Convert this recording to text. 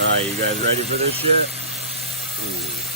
Alright, you guys ready for this shit? Ooh.